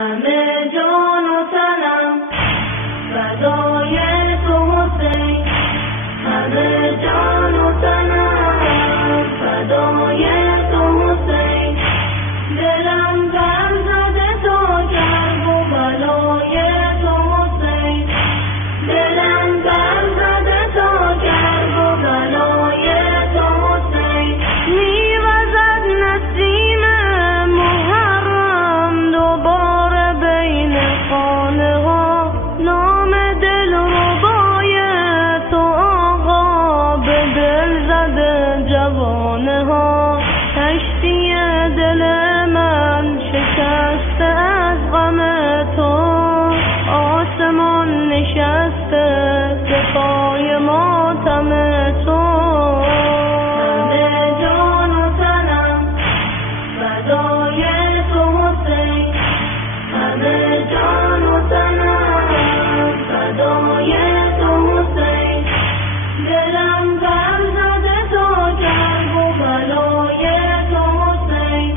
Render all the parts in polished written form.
همه جان و تنم فدای تو حسین، همه جان و تنم فدای تو حسین. دلم غم زده تا کرب و بلای تو حسین، دلم غم زده تا کرب و بلای تو حسین. میوزد نسیم محرم دوباره بین خانه ها، نام دل ربای تو آقا به دل زده جوانه ها. کشتی دل من شکسته از غم تو، آسمان نشسته به پای ماتم تو. همه جان و تنم فدای تو حسین، همه جان و تنم فدای تو حسین. دلم غم زده تا کرب و بلای تو حسین،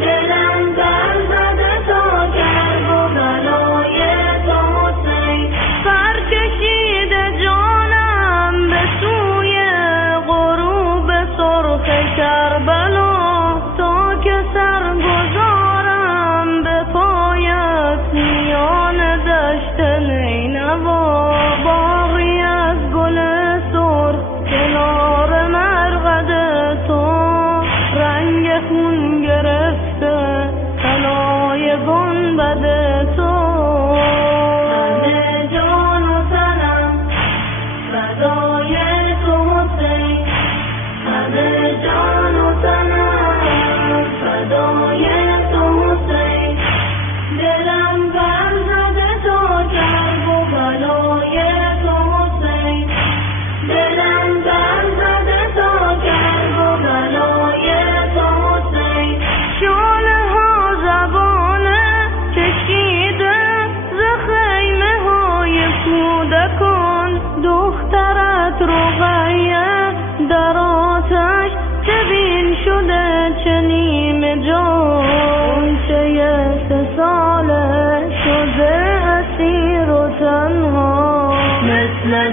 دلم غم زده تا کرب و بلای تو حسین. سر کشیده جانم به سوی غروب سرخ کربلا، تا که سر گذارم به پایت میان دشت نینوا. باغی از گل سرخ کنار مرقد تو، رنگ خون گرفته تنای گنبد تو. همه جان و تنم فدای تو حسین، همه جان و تنم فدای تو حسین. دلم غم زده تا کرب و بلای تو حسین، دلم غم زده تا کرب و بلای تو حسین. شعله ها زبانه کشیده ز خیمه های کودکان، دخترت رقیه در آتش تبین شده چه نیمه جان. چه 3 ساله شده اسیر و تنها، مثل